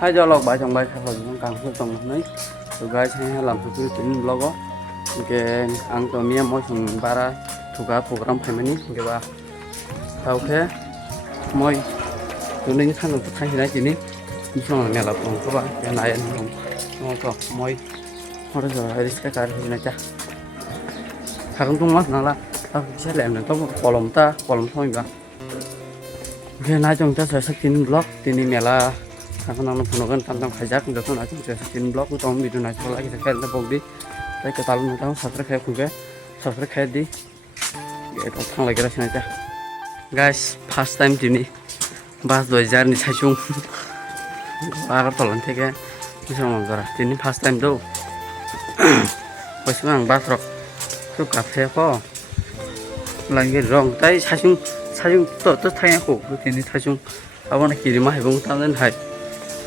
hai do lọc bài trong bài khai hồi càng hơn tổng này tụi gái sẽ làm tụi tôi tính blog á cái ăn tụi mía mỗi thằng bara tụi gái program phải mấy cái ba tao thế mỗi tụi mình khăn được thay thế này chỉ ní như thế này là cùng các bạn cái này anh không ngon có mỗi hôm đó giờ hay cái này cha thằng tung mắt nó là tao sẽ làm được tao bỏ lòng thôi cả cái này chúng ta sẽ skin blog thì mình là aku nang penugan tentang khajak udah tuh nanti saya skin blog utang video nanti kalau lagi saya ada bogdi saya ketalun utang subscribe juga subscribe di ya utang lagi rasanya aja guys first time ini bahas 2000 nih sajung agar tolong tega bisa menggerak ini first time tuh pasti mang bahas rock tuh kafe kok lagi rong tapi sajung tuh tanya aku ini sajung apa nak kirim mah ibung tangan hai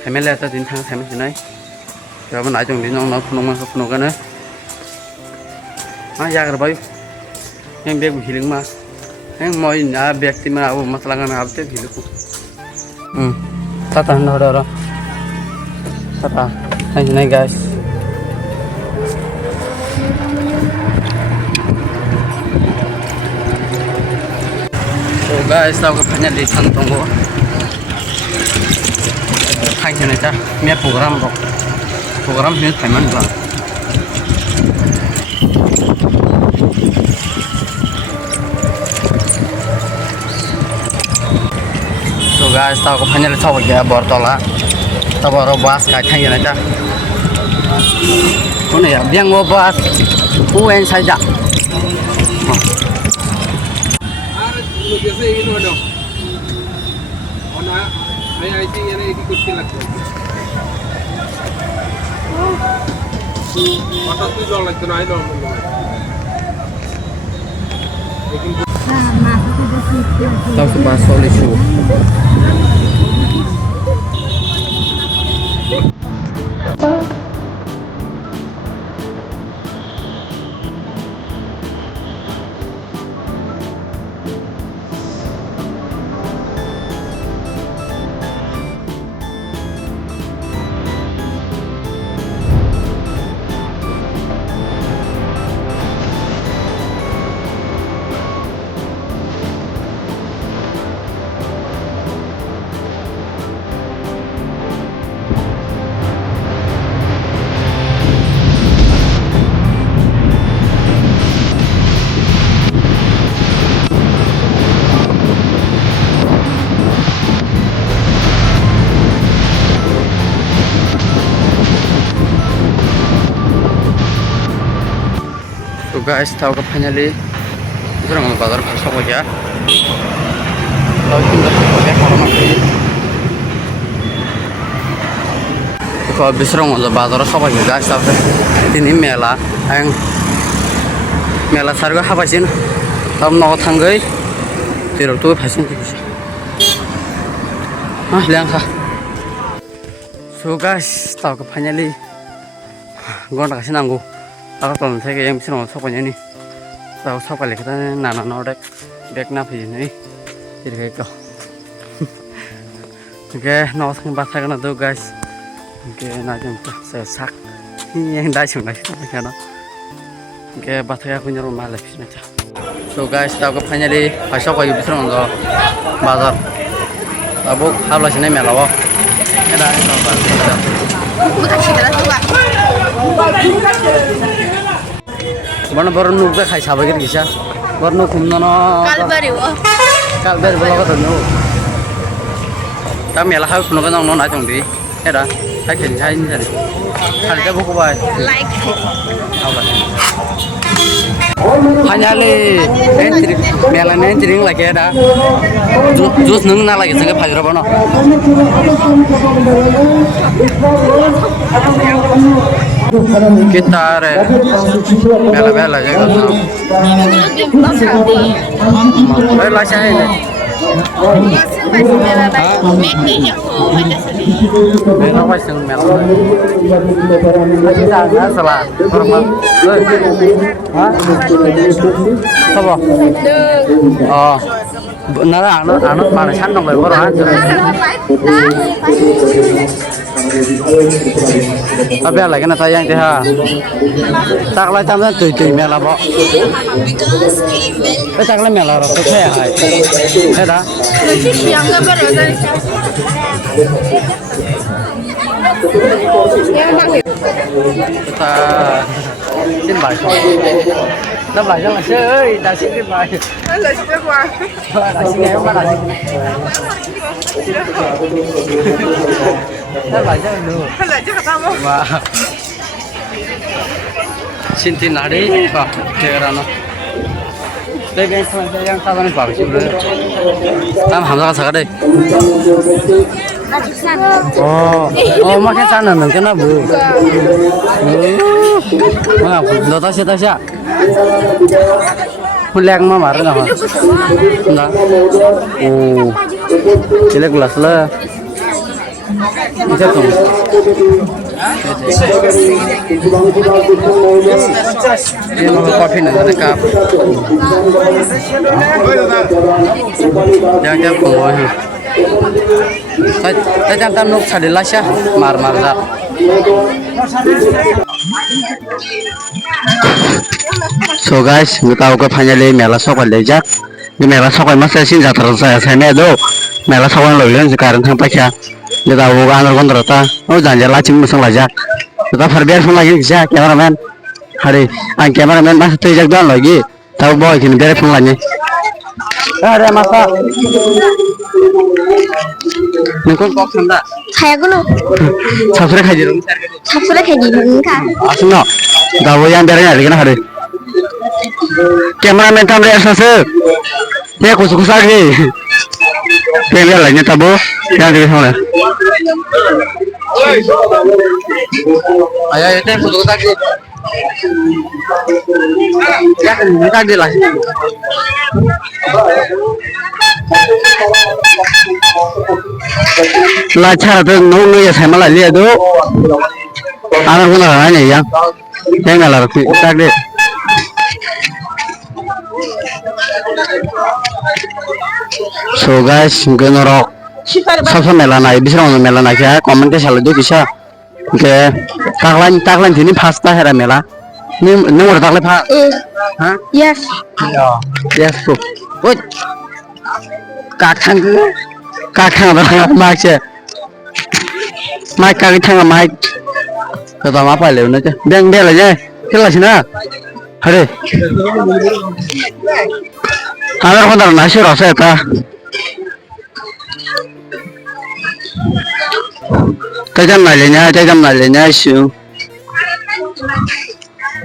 hai mấy lẽ ta tin thang hai mấy chuyện này rồi mình lại chồng đi nó phun cái nữa ra cái bao em biết bị hilang mà em mọi nhà biết thì mà aku masalah kan apa tuh hilang tata nó tata hai chuyện này guys so guys tao có phải đi thằng tông của thay thế này cha mẹ program như phải mang vào so guys tao có phải là sau cái bờ to lá tao bảo bus cái thay thế này cha con này biang ngô bus u en sai dạ Ay sih ini ikut kilat. Otak tu jual lagi tu naik dong. tao sẽ ba số lịch sử guys tahu ke finally itu orang bazar besok lagi ya tahu kita pakai corona ini kalau besok orang bazar besok lagi guys tahu ini mela yang mela sarga apa sih tahu mau tanggai tidak tuh pasien gitu liang kah so guys tahu ke finally gua nak kasih nanggu aku tuh saya yang bisa nongol soknya nih, tahu sok kali kita nana nodek, dek napi ini, jadi kayak kau. Oke, nongol sekarang bahasa kan tuh guys, oke, najam tuh saya sak, ini yang dajung lagi kan, oke, bahasa aku nyuruh malah sih macam. So guys, tahu kepanjang di pasok lagi bisa nongol bazar, tahu hal sini melawa, ada nongol. Mana baru nunggu kai sabar gitu kisah, baru nunggu kumnono. Kalbar bolak atau nunggu. Kami lah harus nunggu nong najong di, ada, saya kini saya ini jadi, hari itu buku baik. Like. Hanya le, entry, melan entry lagi ada, jus nung na lagi sangat fajar apa no. Gitar, bela jaga tu. Bela saya ini. Bela macam mela. Lagi sana salah. Hormat. Hah? Apa? Oh. Nara anak mana sandong lagi orang. Tapi lagi na tayang dia. Tak lai tam tui mela bo. Tak lai mela ro to khe hai. He da. Ta xin bài thôi. Đâm lại cho là chơi, đã xin cái bài. Là xin cái quà. Đã xin ngày hôm qua đã xin. Đâm lại cho được. Là chứ không không? Và xin tin là đi, vào chơi ra nó. Đây bên trong đây đang tao đang bảo cái chuyện nữa. Tao hàm ra cái đây. Mà cái san là mình cho nó bự. Mà nó ta sẽ Hun lek mah marah nggak? Enggak. Oh, jelek gelas lah. Bisa tuh. Ini mau kopi nih, ada cup. Jangan pengohi. Saya jangan nuk sadilah sih, mar dah. So guys, kita udah finally mela sokol lejak. Di mela sokol masih sih jatuh saya do. Mela sokol loyang sekarang sampai ya. Kita udah antar kontrata. Oh jangan lacing musang lajak. Kita perbiar pun lagi sih kameraman. Hari, ang kameraman masih terjak doang lagi. Tahu boy kini biar pun lagi. Ada masa. Nengkol kok senda. Kayak gue loh. Sabsure kaji dong. Sabsure kayak gini kan. Asno. Tahu yang biarnya lagi kan hari. Kameramen kamera sase. Ya kusuk lagi. Kamera lainnya tabu. Yang di sana. Ayo itu kusuk lagi. Ya kita di lah. Lacar tuh nunggu ya sama lah lihat tuh. Anak pun ada nih yang. Saya nggak larut tak deh. So guys, mungkin orang sama melana, bisa orang melana ya, komen ke salah tuh bisa. Oke, taklan ini pasta hera mela. Ini udah taklan pak? Hah? Yes. Yes bro. Woi, kakang ada mic sih. Mic kakang mic. Kita apa lewat aja. Beng aja. Kelas na. Hari. Anak kontar nasi rasa ta. Tajam nalenya sih.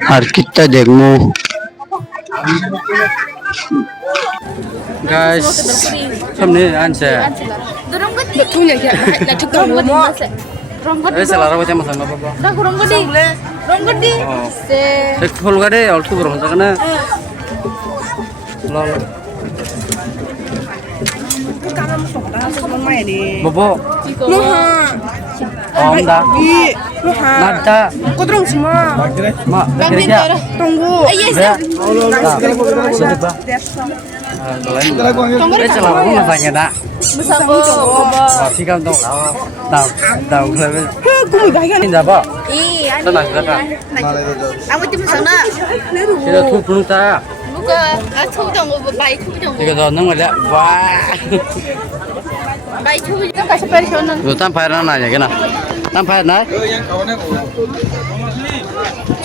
Hari kita demo. Guys, samne answer. Dorong gue betul ya ya. Lah cukup gue di masa. Selara macam mana bapa? Dah kurang gede. Kurang gede. Ek full gede, altu berapa sana? Lol. Bobo. Om dah. Nada. Kau terus semua. Ma, kerja. Tunggu. Sudah. Tunggu deh celana pun masanya nak. Besar bobo. Tapi kan tahu kalau Kau bagian. ini apa? Iya. Tenang silakan. Aku tim sana. Kita tuh penuh tak? Bukan. Aku dong gue baik dong. Jika tuh neng ada, wah. Baik tuh kita kasih persoalan. Tuh tampar nanya kena. Tampar nak?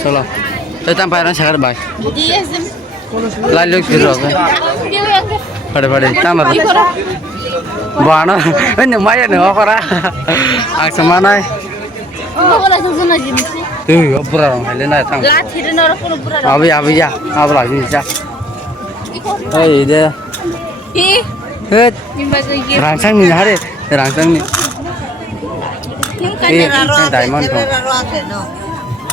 Salah. Tuh tampar saya baik. Iya sih. Lalu kira apa? Dia yang Pada tampar. Bana, ini maya nih apa ra? Aksa mana? Oh, langsung sana jenis. Tuh, pura orang Helena tang. Lah, tidak orang pun pura. Abi ya, apa lagi bisa? Hei dia. Ih, Het, gimana gitu? rangsang nih hari, rangsang nih. Ini diamond tuh.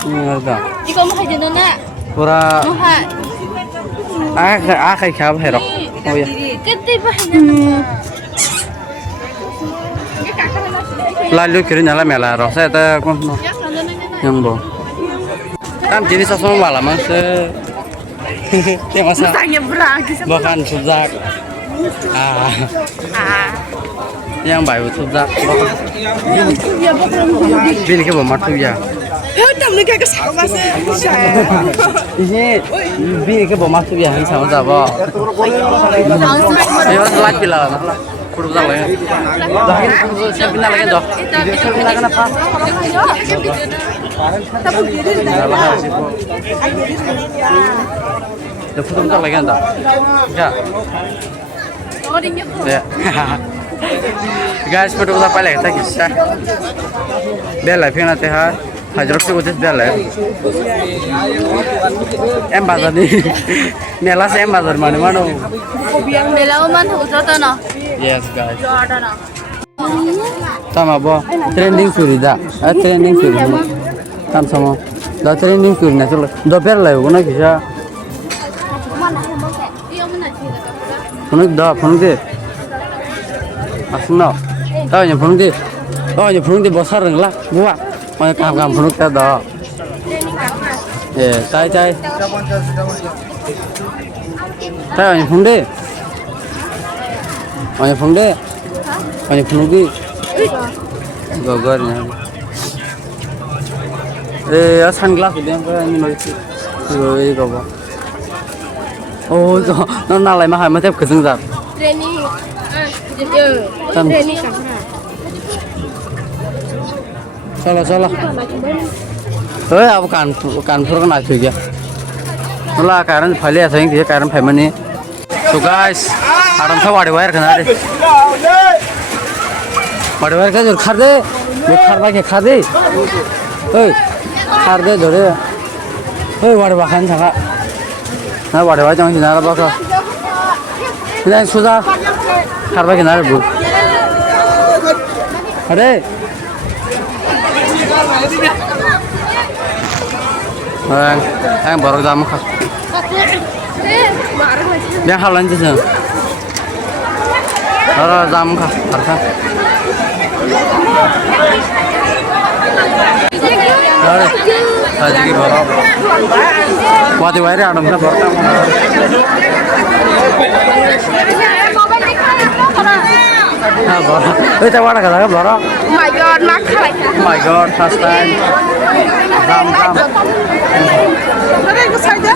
Ini ada. Ikaw mo kayo doon na. Pura, Maha. kayak siapa herok? Oh ya. Ganda ba yun? Lalu kira nyala mela rok saya tak kono. Yang bo. Kan jenis asam malam mas. Yang masa. Tanya berang. Bahkan sejak. yang bayu tuh dah. Bini ke bawa tuh ya. Hitam ni kayak sama sih. Ini bini ke bawa tuh ya, sama siapa? Ayo telat bila. Kurang dah lagi. Dah ini siapa bina lagi dah? Siapa bina kenapa? Dah foto bentar lagi dah. Ya. Ya. Guys, foto bentar paling kita kisah. Bela फिर आते हैं हजरत से उधर बेला है M बाजार नहीं मेला से M बाजार माने मानो मेला मन होता ना yes guys tama bo trending suri da trending suri tam samo da trending suri na chalo do per lai una kisa phone da phone de asno tao nya phone de oh nya phone de bosar rengla buat mau kam phone ta da eh tai tai tao nya phone de Anya phone de, anya phone di, gogar nya. Sunglass itu yang apa ini macam, ini apa? Oh, itu, nona lagi mahal macam kesengzat. Training training Salah salah. Aku kan pura kan aja ya. Mula karena file asing dia karena file ni. So guys, आराम से वाड़े wire करना रे वाड़े wire का जो खर दे वो खरवा के खा दे ओए खर दे जोरे ओए वाड़े वाखन छका ना वाड़े वायर जाऊँ जिनारा बाका जिनारा सुधा खरवा के नारे बु अरे ang baru jam kah dia halan je Ara jam kah arka Ara haji ki baru wadi wairi adam ka baru ha baru itu wada kata ka baru My God, nak kali. my god first time jam Ada yang saja.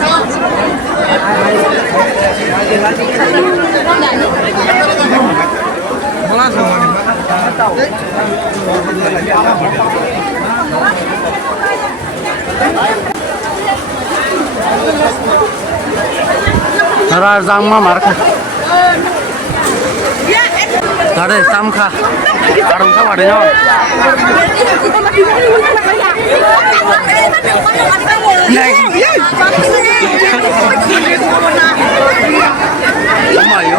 Ara jam ma marka Tare jam kha arum ka wade no Mayo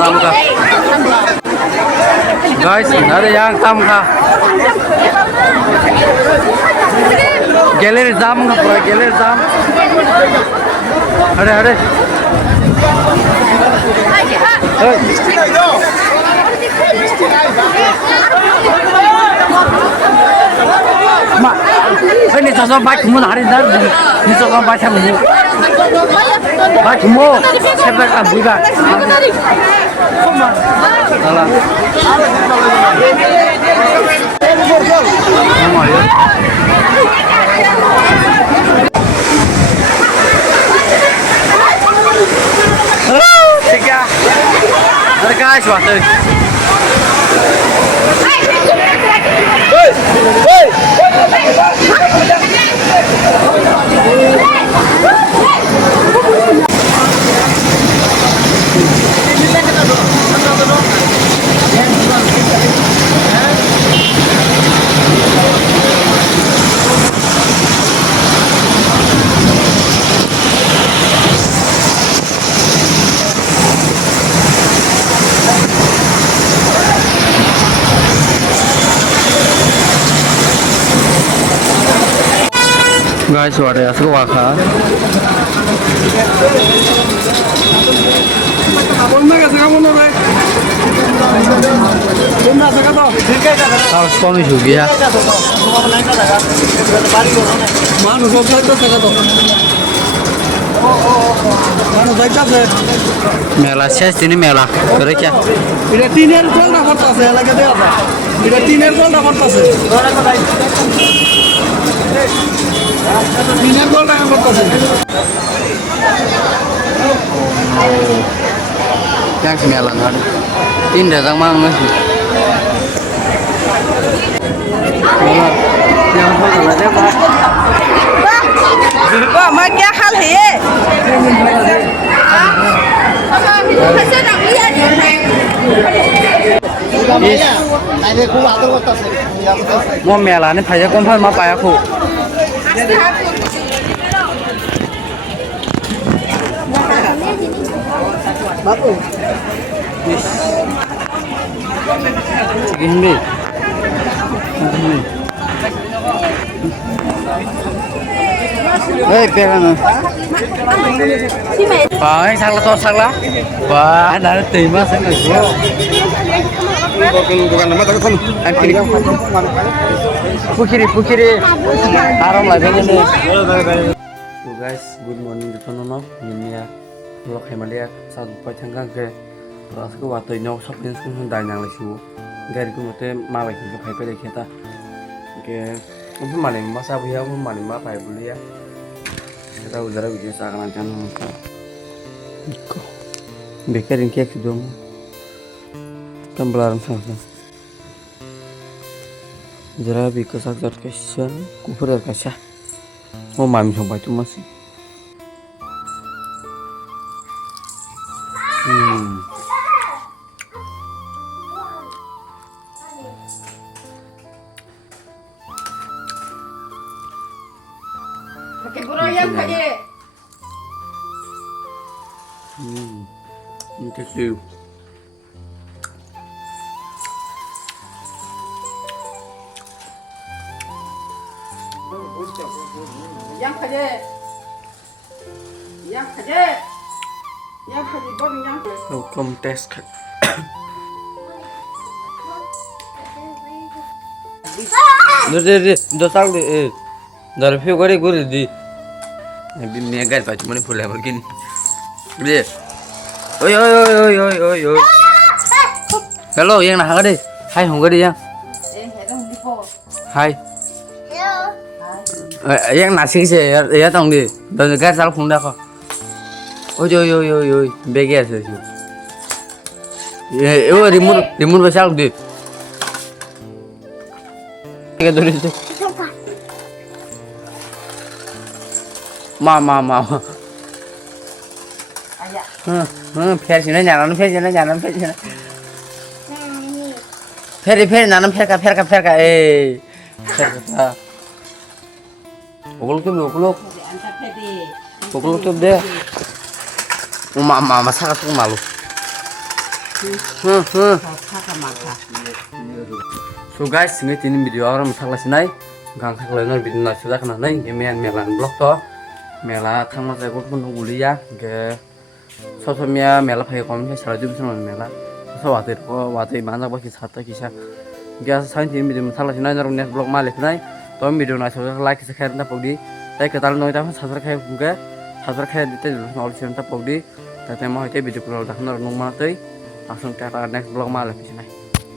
Tam kah guys ada yang tam kah galeri jam kah pura galeri jam ada Ma, ini sosok baik kamu hari dar, ini sosok baik kamu. Baik kamu, siapa yang buka? Salah. Nama ya. Tiga. Ada guys, waktu. Guys, wadah asal waka. Harus kami juga ya. Mela শেষ দিনে মেলা করে কি এটা টিনের গোলটা করতেছে এলাকা দেওয়া এটা টিনের গোলটা করতেছে টিনের গোলটা করতেছে yang sembilan kan ini datang mana sih yang mana dia pak Wah, mà kia hal hề. mau mela ini payah kompon mau payah ku gini hei pegang Wah, salah. Wah, ada tema saya nggak sih. bukan nama tapi kan Pukiri. Haram lagi nih. So guys, good morning dito no. Ini ya, vlog Himalaya satu pacanggang ke. Terus aku waktu ini aku shopping sih dan yang lesu. Gari ku mute malah kita pakai deh kita. Oke, aku maling masa biar aku maling mah pakai dulu ya. Kita udah video seakan akan bekarin kek dong. Tambalaran sana. Jara bika sakar kasih, kupur kasih. Mau mami sampai tu masih. Pakai burayam kaya. Ini kecil. Yang kaya. Bon yang. Welcome test. Dosal deh. Dari view gue di. Nabi mega pas cuma boleh begini. Dia. Oi. Hello, yang nak deh. Hai, hong deh yang. Hai. Yang nasi sih ya tong deh. Dan gas salah phone dah kok. Oi. Begi aja sih. remote besar deh. Tiga tulis tuh. Ma. फेर सिने जानानै फेर नानाम फेर का ए Ogle तुम दे मा साका तुम मालु so guys ini tin video orang thaklasnai gang thaklainer video na sudah kana nai mean melan blog to mela thangma jago pun guliya ge sosomia mela phai kom se sara jub sona mela so wate manja ba ki sata kisa ge sain tin video thaklasnai na next blog ma leknai to video na so like se khair na pogdi tai katal noi ta sabscribe khai ge sabscribe dite nol chen ta pogdi tate ma hoite video ko dakhna nong ma tai asung ta next blog ma leknai